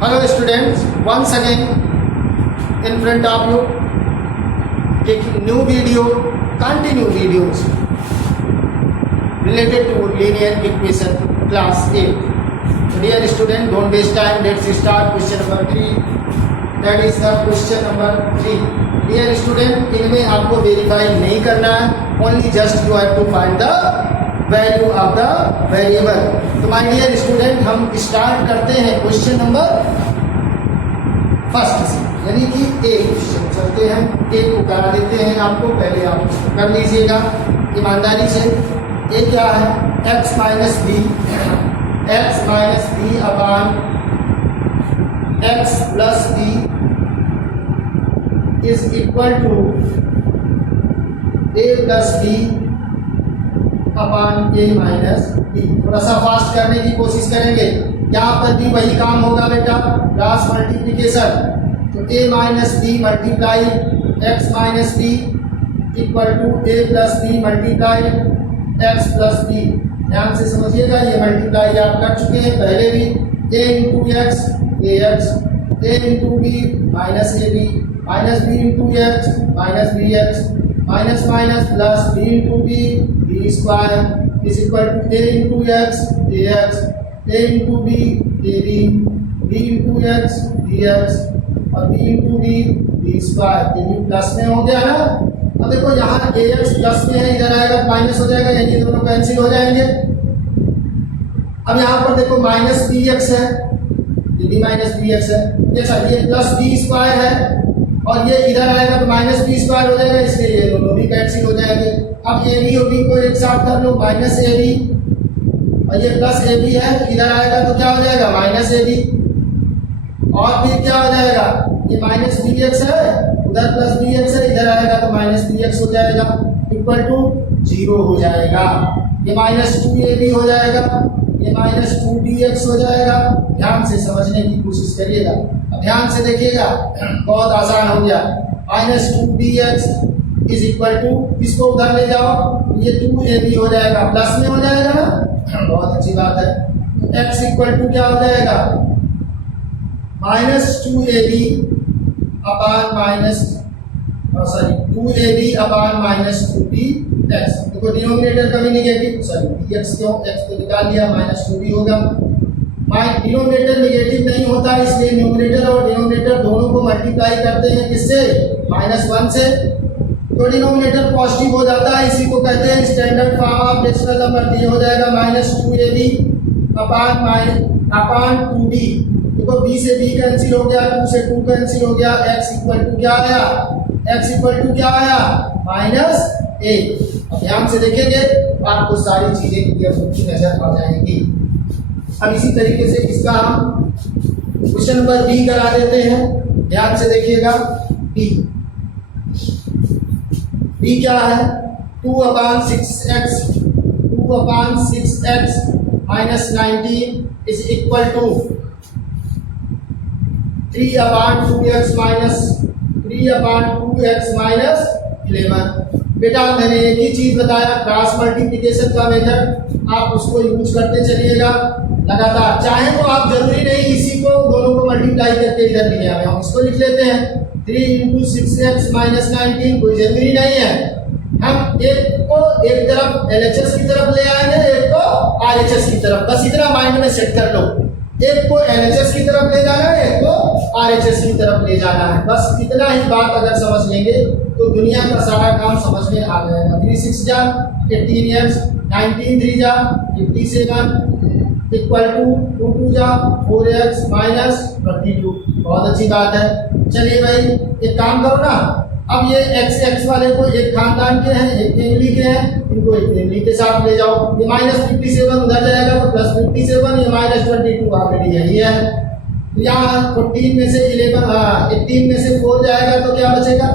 Hello students, once again in front of you taking new video, continue videos related to linear equation class 8. So dear student, don't waste time, let's start question number 3. That is the question number 3. Dear student, इनमें आपको verify नहीं करना है, only just you have to find the value of the variable. तो my dear student, हम start करते हैं question number first से, यानी कि ए क्वेश्चन चलते हैं। एक को करा देते हैं आपको, पहले आप उसको कर लीजिएगा ईमानदारी से। ए क्या है? x minus b upon x plus b is equal to a plus b upon a minus b. थोड़ा सा फास्ट करने की कोशिश करेंगे, यहाँ पर भी वही काम होगा बेटा, क्रॉस मल्टीप्लिकेशन। तो a minus b multiply x minus b equal to a plus b multiply x plus b. ध्यान से समझिएगा, ये मल्टीप्लाई आप कर चुके हैं पहले भी। A into x a x, a into b minus a b, minus b into x minus b x, minus minus plus b into b b square is equal to a into x a x, a into b a b, b into x d x और b into b b square. ये भी plus में हो गया ना। अब देखो यहाँ ए एक्स प्लस में है, इधर आएगा माइनस हो जाएगा, यानी दोनों कैंसिल हो जाएंगे। अब यहाँ पर देखो माइनस बी एक्स है, ये भी माइनस बी एक्स है, ये प्लस बी स्क्वायर है और ये इधर आएगा तो माइनस बी स्क्वायर हो जाएगा, इसलिए ये दोनों भी कैंसिल हो जाएंगे। अब ए बी और बी को एक साथ कर लो, माइनस ए बी और ये प्लस ए बी है, इधर आएगा तो क्या हो जाएगा माइनस ए बी और फिर क्या हो जाएगा, ये माइनस बी एक्स है, उधर प्लस बी एक्स है, इधर आएगा तो माइनस बी एक्स हो जाएगा इक्वल टू 0 हो जाएगा। ये माइनस 2ab हो जाएगा, ये माइनस 2bx हो जाएगा। ध्यान से समझने की कोशिश करिएगा, अब ध्यान से देखिएगा, बहुत आसान हो गया। Minus 2bx is equal to, इसको उधर ले जाओ, ये 2ab हो जाएगा, प्लस में हो जाएगा ना, बहुत अच्छी बात है। x इक्वल टू क्या हो जाएगा, minus 2ab upon minus 2ab upon minus 2bx। देखो डिनोमिनेटर का भी निगेटिव, dx क्यों, x को निकाल लिया, माइनस 2b होगा। डिनोमिनेटर निगेटिव नहीं होता, इसलिए न्यूमरेटर और डिनोमिनेटर दोनों को मल्टीप्लाई करते हैं किससे, -1 से, तो डिनोमिनेटर पॉजिटिव हो जाता है। इसी को कहते हैं standard form of decimal number. ये हो जाएगा माइनस 2ab अपान 2b। देखो b से b कैंसिल हो गया, 2 से 2 कैंसिल हो गया, x इक्वल टू क्या आया, x इक्वल टू क्या आया, -1। अब ध्यान से देखेंगे आपको सारी चीजें क्लियर होती नजर आ जाएंगी। अब इसी तरीके से इसका हम क्वेश्चन नंबर बी करा देते हैं। ध्यान से देखिएगा, बी क्या है, 2 upon 6x minus 19 is equal to 3 upon 2x minus 11। बेटा मैंने एक ही चीज बताया, क्रॉस मल्टीप्लिकेशन का मेथड, आप उसको यूज करते चलिएगा लगातार। चाहे तो आप जरूरी नहीं इसी को दोनों को मल्टीप्लाई करके इधर ले आए, हम इसको लिख लेते हैं 3 इंटू 6x माइनस 19, कोई जरूरी नहीं है। हम एक को एक तरफ LHS की तरफ ले आएंगे, एक को RHS की तरफ, बस इतना माइंड में सेट कर लो। एक को LHS की तरफ ले जाना है, एक को RHS की तरफ ले जाना है, बस इतना ही बात अगर समझ लेंगे तो दुनिया का सारा काम समझ में आ जाएगा। 3 6 जा 18x, 19 3 जा 57 इक्वल टू 2 2 जा 4x माइनस 22। बहुत अच्छी बात है। चलिए भाई एक काम करो ना, अब ये x वाले को एक खानदान के हैं, एक फैमिली के हैं, इनको एक फैमिली के साथ ले जाओ। ये माइनस 57 उधर जाएगा तो प्लस 57, ये माइनस 22 ऑलरेडी है, ये है। तो यहाँ 14 में से 18 में से 4 जाएगा तो क्या बचेगा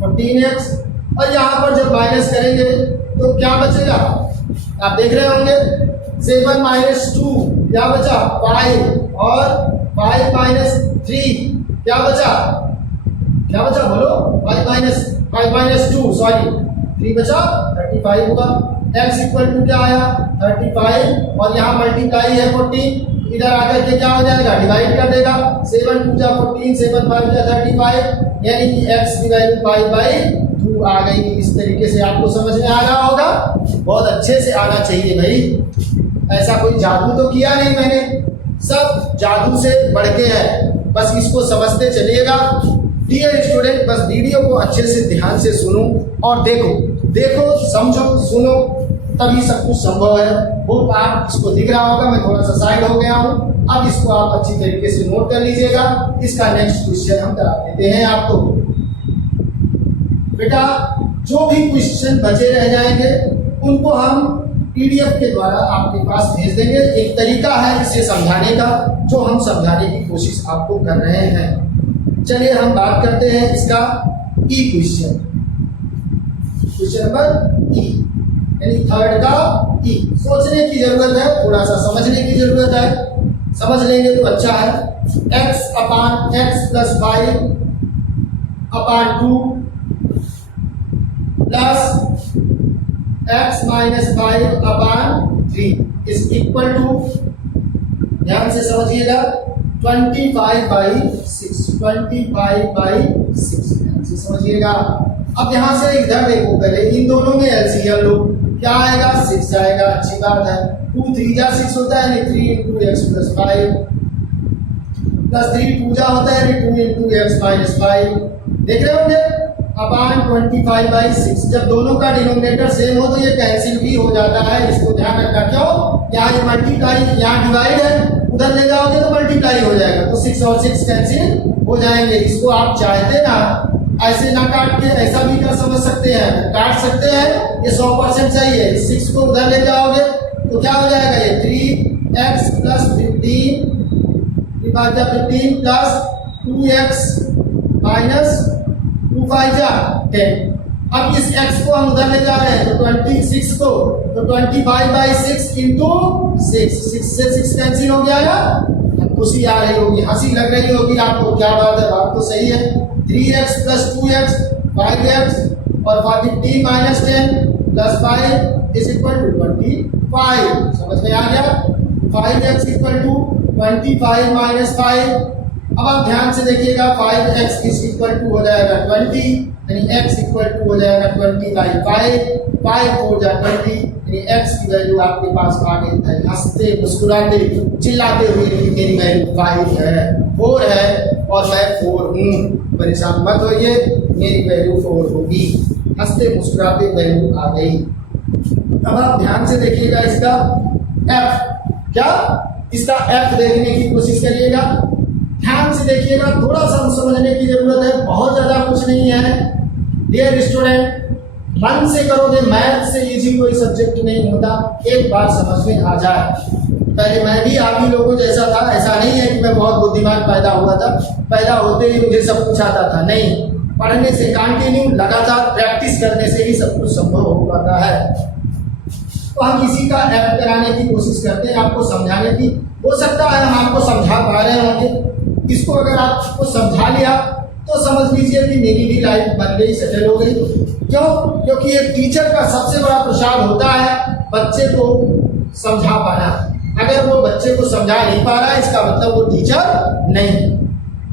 14x, और यहाँ पर जब माइनस करेंगे तो क्या बचेगा, आप देख रहे होंगे 7 माइनस 2 क्या बचा 5, और 5 माइनस 3 क्या बचा बोलो, 5 माइनस 2 सॉरी 3 बचा 35 होगा। x इक्वल टू क्या आया 35, और यहाँ मल्टीप्लाई है 14, इधर आकर के क्या हो जाएगा, डिवाइड कर देगा। 7 2 जा 14, 7 5 जा 35, यानी कि x की वैल्यू 5/2 आ गई। इस तरीके से आपको समझ में आ रहा होगा, बहुत अच्छे से आना चाहिए भाई। ऐसा कोई जादू तो किया नहीं मैंने, सब जादू से बढ़ के है, बस इसको समझते चलिएगा। डियर स्टूडेंट, बस वीडियो को अच्छे से ध्यान से सुनो और देखो समझो सुनो, तभी सब कुछ संभव है। होप आप इसको दिख रहा होगा, मैं थोड़ा सा साइड हो गया हूँ। अब इसको आप अच्छी तरीके से नोट कर लीजिएगा। इसका नेक्स्ट क्वेश्चन हम करा देते हैं आपको। बेटा जो भी क्वेश्चन बचे रह जाएंगे उनको हम पीडीएफ के द्वारा आपके पास भेज देंगे। एक तरीका है इसे समझाने का, जो हम समझाने की कोशिश आपको कर रहे हैं। चलिए हम बात करते हैं इसका ई क्वेश्चन, क्वेश्चन नंबर ई, यानी थर्ड का ई। सोचने की जरूरत है, थोड़ा सा समझने की जरूरत है, समझ लेंगे तो अच्छा है। x/x + 5/2 plus x - 5/3 is equal to, ध्यान से समझिएगा, 25/6, 25/6 ध्यान से समझिएगा। अब यहां से इधर देखो, पहले इन दोनों में एलसीएम लो, क्या आएगा, 6 आएगा। अच्छी बात है, 2 3 जा 6 होता है, 3 × x + 5 प्लस 3 2 जा होता है, 2 × x - 5। देख रहे होंगे, अपान 25/6। जब दोनों का डिनोमिनेटर सेम हो तो ये कैंसिल भी हो जाता है, इसको ध्यान रखना। क्यों, यहाँ ये मल्टीप्लाई, यहाँ डिवाइड है, उधर ले जाओगे तो मल्टीप्लाई हो जाएगा, तो 6 और 6 कैंसिल हो जाएंगे। इसको आप चाहते ना ऐसे ना काट के ऐसा भी कर समझ सकते हैं, काट सकते हैं, ये 100% सही है। 6 को उधर ले जाओगे तो क्या हो जाएगा, ये 3x + 15 प्लस 2x - 2 5 जा 10। अब इस x को हम उधर ले जा रहे हैं, तो 26 को, तो 25/6 इंटू 6, 6 से 6 कैंसिल हो गया ना। खुशी आ रही होगी, हंसी लग रही होगी आपको, क्या बात है, बात तो सही है। 3x + 2x 5x और 15 - 10 + 5 इज इक्वल टू 25। समझ में आ गया, 5x इक्वल टू 25 - 5। अब आप ध्यान से देखिएगा, 5x इज इक्वल टू हो जाएगा 20, यानी x इक्वल टू हो जाएगा 20/5, 5 4 जा 20, यानी x की वैल्यू आपके पास आ गई है। हंसते मुस्कुराते चिल्लाते हुए कि मेरी वैल्यू 5 है, 4 है और मैं 4 हूँ। परेशान मत होइए, मेरी वैल्यू 4 होगी। हंसते मुस्कुराते वैल्यू आ गई। अब आप ध्यान से देखिएगा इसका f, क्या इसका f देखने की कोशिश करिएगा, ध्यान से देखिएगा, थोड़ा सा समझने की जरूरत है, बहुत ज्यादा कुछ नहीं है। डियर स्टूडेंट, मन से करोगे, मैथ से इजी कोई सब्जेक्ट नहीं होता, एक बार समझ में आ जाए। पहले मैं भी आप ही लोगों जैसा था, ऐसा नहीं है कि मैं बहुत बुद्धिमान पैदा हुआ था, पैदा होते ही मुझे सब कुछ आता था, नहीं। पढ़ने से कंटिन्यू लगातार प्रैक्टिस करने से ही सब कुछ संभव हो पाता है। तो हम इसी का ऐप कराने की कोशिश करते हैं, आपको समझाने की। हो सकता है हम आपको समझा पा रहे होंगे, इसको अगर आपको समझा लिया तो समझ लीजिए कि मेरी भी लाइफ बन गई, सेटल हो गई। क्यों, क्योंकि एक टीचर का सबसे बड़ा प्रसाद होता है बच्चे को समझा पाना। अगर वो बच्चे को समझा नहीं पा रहा है, इसका मतलब वो टीचर नहीं।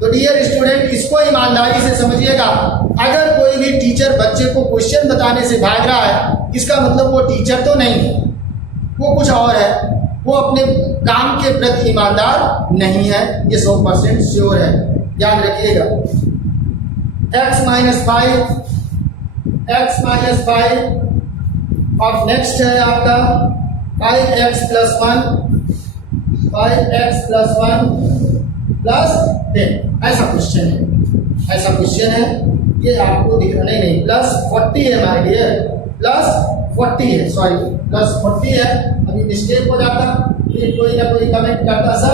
तो डियर स्टूडेंट, इसको ईमानदारी से समझिएगा, अगर कोई भी टीचर बच्चे को क्वेश्चन बताने से भाग रहा है, इसका मतलब वो टीचर तो नहीं है, वो कुछ और है, वो अपने काम के प्रति ईमानदार नहीं है, ये 100% श्योर है, याद रखिएगा। x - 5 और नेक्स्ट है आपका 5x + 1 प्लस 10। ऐसा क्वेश्चन है, ये आपको दिख रहा नहीं, प्लस 40 है माय डियर, प्लस 40 है, सॉरी प्लस 40 है। अभी मिस्टेक हो जाता, फिर कोई ना कोई कमेंट करता, सर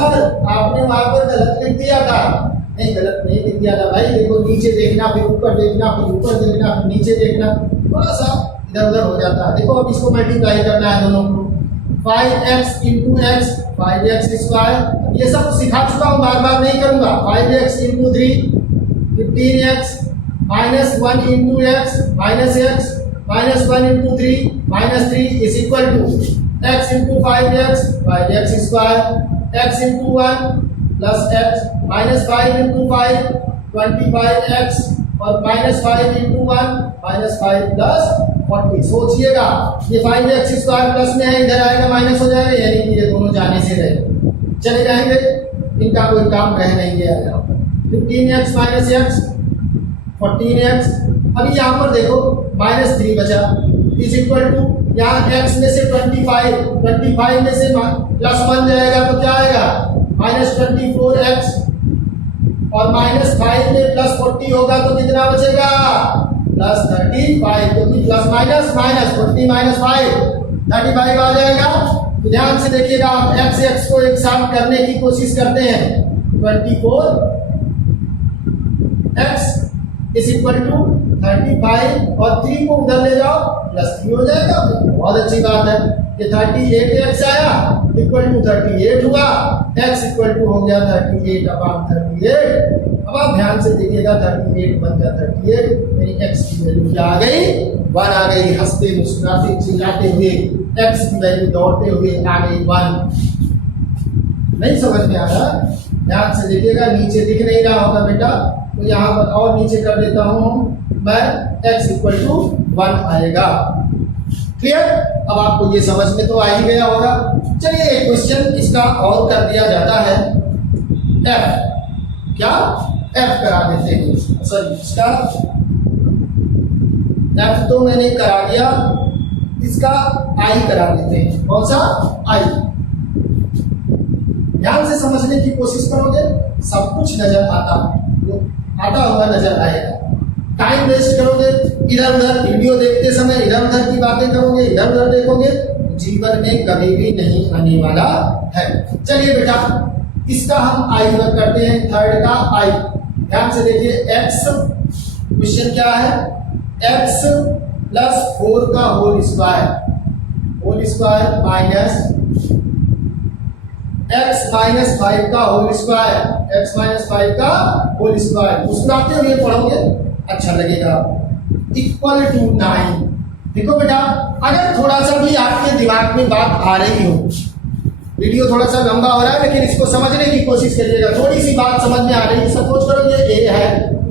आपने वहां पर गलत लिख दिया था। नहीं, गलत नहीं लिख दिया था भाई, देखो नीचे देखना, फिर ऊपर देखना, फिर ऊपर देखना, फिर नीचे देखना, थोड़ा सा इधर उधर हो जाता है। देखो अब इसको मल्टीप्लाई करना है दोनों को, 5x × x 5x², ये सब सिखा चुका हूँ, बार बार नहीं करूंगा। 5x × 3 15x -1 × x -x -1 × 3 -3 is equal to x × 5x 5x² x into 1 plus x minus 5 into 5 25x और माइनस 5 इंटू 1 माइनस 5 प्लस 40। सोचिएगा ये 5x स्क्वायर प्लस में है, इधर आएगा माइनस हो जाएगा, यानी कि ये दोनों जाने से रहे चले जाएंगे, इनका कोई काम रह नहीं गया यहाँ पर। 15x minus x 14x। अभी यहाँ पर देखो माइनस 3 बचा इज इक्वल टू यहाँ x में से 25 में से प्लस 1 जाएगा तो क्या आएगा माइनस 24x और माइनस 5 में प्लस 40 होगा तो कितना बचेगा प्लस 35, क्योंकि प्लस माइनस माइनस 40 माइनस 5 35 आ जाएगा। तो ध्यान से देखिएगा, आप x को एक साथ करने की कोशिश करते हैं। 24x इज इक्वल टू 35 और 3 को उधर ले जाओ प्लस 3 हो जाएगा। बहुत अच्छी बात है कि 38x आया इक्वल टू 38 हुआ, x इक्वल टू हो गया 38 अपॉन 38। अब आप ध्यान से देखिएगा 38 बनता 38, मेरी x की वैल्यू क्या आ गई 1 आ गई। हंसते मुस्कुराते चिल्लाते हुए x की वैल्यू दौड़ते हुए आ गई 1। नहीं समझ में आ रहा, ध्यान से देखिएगा, नीचे दिख नहीं रहा होगा बेटा, तो यहाँ पर और नीचे कर देता हूँ मैं, x इक्वल टू 1 आएगा। क्लियर? अब आपको ये समझ में तो आ ही गया होगा। चलिए एक क्वेश्चन इसका और कर दिया जाता है, f क्या f करा देते हैं, सॉरी इसका f तो मैंने करा दिया, इसका i करा देते हैं। कौन सा i? ध्यान से समझने की कोशिश करोगे सब कुछ नजर आता हुआ नजर आएगा। टाइम वेस्ट करोगे इधर उधर वीडियो देखते समय, इधर उधर की बातें करोगे, इधर उधर देखोगे, जीवन में कभी भी नहीं आने वाला है। चलिए बेटा इसका हम आई वर्क करते हैं, थर्ड का आई। ध्यान से देखिए, x क्वेश्चन क्या है, x प्लस 4 का whole square minus x minus 5 का होल स्क्वायर, मुस्कुराते हुए पढ़ोगे अच्छा लगेगा, इक्वल टू 9। देखो बेटा, अगर थोड़ा सा भी आपके दिमाग में बात आ रही हो, वीडियो थोड़ा सा लंबा हो रहा है लेकिन इसको समझने की कोशिश करिएगा, थोड़ी सी बात समझ में आ रही है। सपोज करो ये a है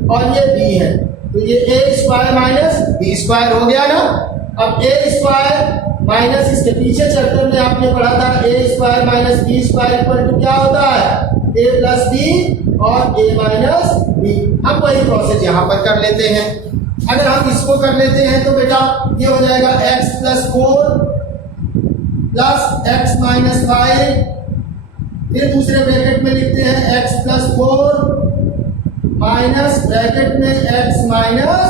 और ये b है, तो ये a square minus b square हो गया ना। अब a स्क्वायर माइनस, इसके पीछे चैप्टर में आपने पढ़ा था a square minus b square equal to क्या होता है a प्लस b और a माइनस b। हम वही प्रोसेस यहाँ पर कर लेते हैं। अगर हम इसको कर लेते हैं तो बेटा ये हो जाएगा x plus 4 plus x minus 5, फिर दूसरे ब्रैकेट में लिखते हैं x प्लस 4 माइनस ब्रैकेट में x माइनस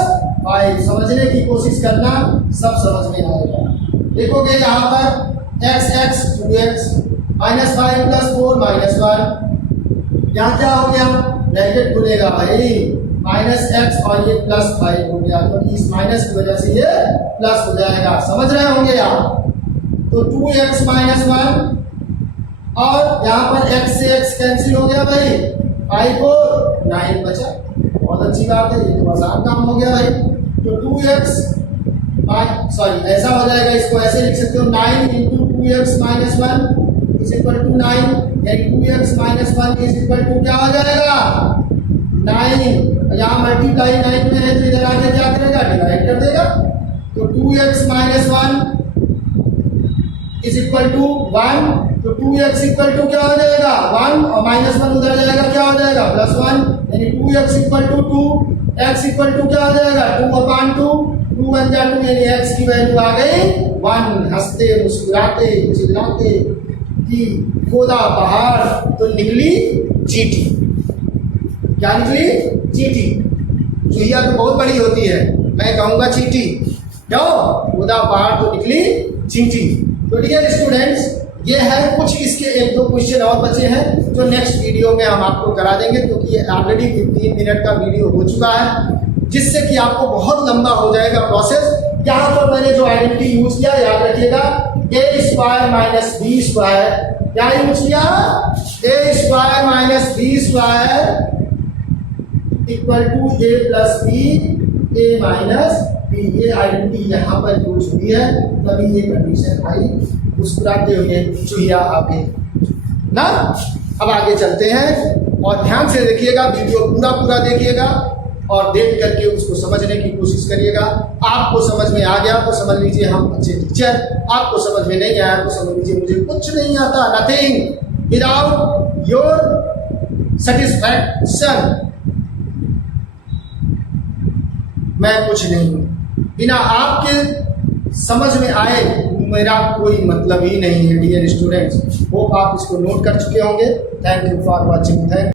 5। समझने की कोशिश करना, सब समझ में आएगा। देखोगे यहाँ पर x 2x minus 5 plus 4 minus 1, यहाँ क्या हो गया ब्रैकेट खुलेगा भाई माइनस x और ये प्लस 5 हो गया, तो इस माइनस की वजह से ये प्लस हो जाएगा। समझ रहे होंगे आप? तो 2x माइनस 1 और यहाँ पर x से x कैंसिल हो गया भाई, 5 और 9 बचा। बहुत अच्छी बात है, ये तो आसान काम हो गया भाई। तो 2x सॉरी ऐसा हो जाएगा, इसको ऐसे लिख सकते हो 9 into 2x minus 1 is equal to 9, यानी 2x minus 1 is equal to क्या हो जाएगा 9। यहाँ मल्टीप्लाई 9 में है तो इधर आके क्या करेगा डिवाइड कर देगा। तो 2x minus 1 is equal to 1, तो 2x इक्वल टू क्या हो जाएगा 1 और माइनस 1 उधर जाएगा क्या हो जाएगा प्लस 1, यानी 2x equal to 2, x equal to क्या हो जाएगा 2 अपॉन 2, 2 1 जा 2, यानी x की वैल्यू आ गई 1। हंसते मुस्कुराते चिल्लाते कि खोदा पहाड़ तो निकली चींटी। क्या निकली चींटी। चुहिया तो बहुत बड़ी होती है, मैं कहूंगा चींटी, क्यों खोदा पहाड़ तो निकली चींटी। तो डियर स्टूडेंट्स, ये है कुछ, इसके 1-2 क्वेश्चन और बचे हैं जो नेक्स्ट वीडियो में हम आपको करा देंगे, क्योंकि ये ऑलरेडी 15 मिनट का वीडियो हो चुका है, जिससे कि आपको बहुत लंबा हो जाएगा प्रोसेस। यहाँ पर मैंने जो आइडेंटिटी यूज किया याद रखिएगा, a square minus b square, क्या यूज किया a square minus b square equal to a plus b a minus b। ये आइडेंटिटी यहाँ पर यूज हुई है, तभी ये कंडीशन आई, मुस्कुराते हुए चुहिया आगे। ना। अब आगे चलते हैं और ध्यान से देखिएगा, वीडियो पूरा देखिएगा और देख करके उसको समझने की कोशिश करिएगा। आपको समझ में आ गया तो समझ लीजिए हम अच्छे टीचर, आपको समझ में नहीं आया तो समझ लीजिए मुझे कुछ नहीं आता, नथिंग विदाउट योर सेटिस्फैक्शन, मैं कुछ नहीं हूं। बिना आपके समझ में आए मेरा कोई मतलब ही नहीं है डियर स्टूडेंट्स। होप आप इसको नोट कर चुके होंगे। Thank you for watching. Thank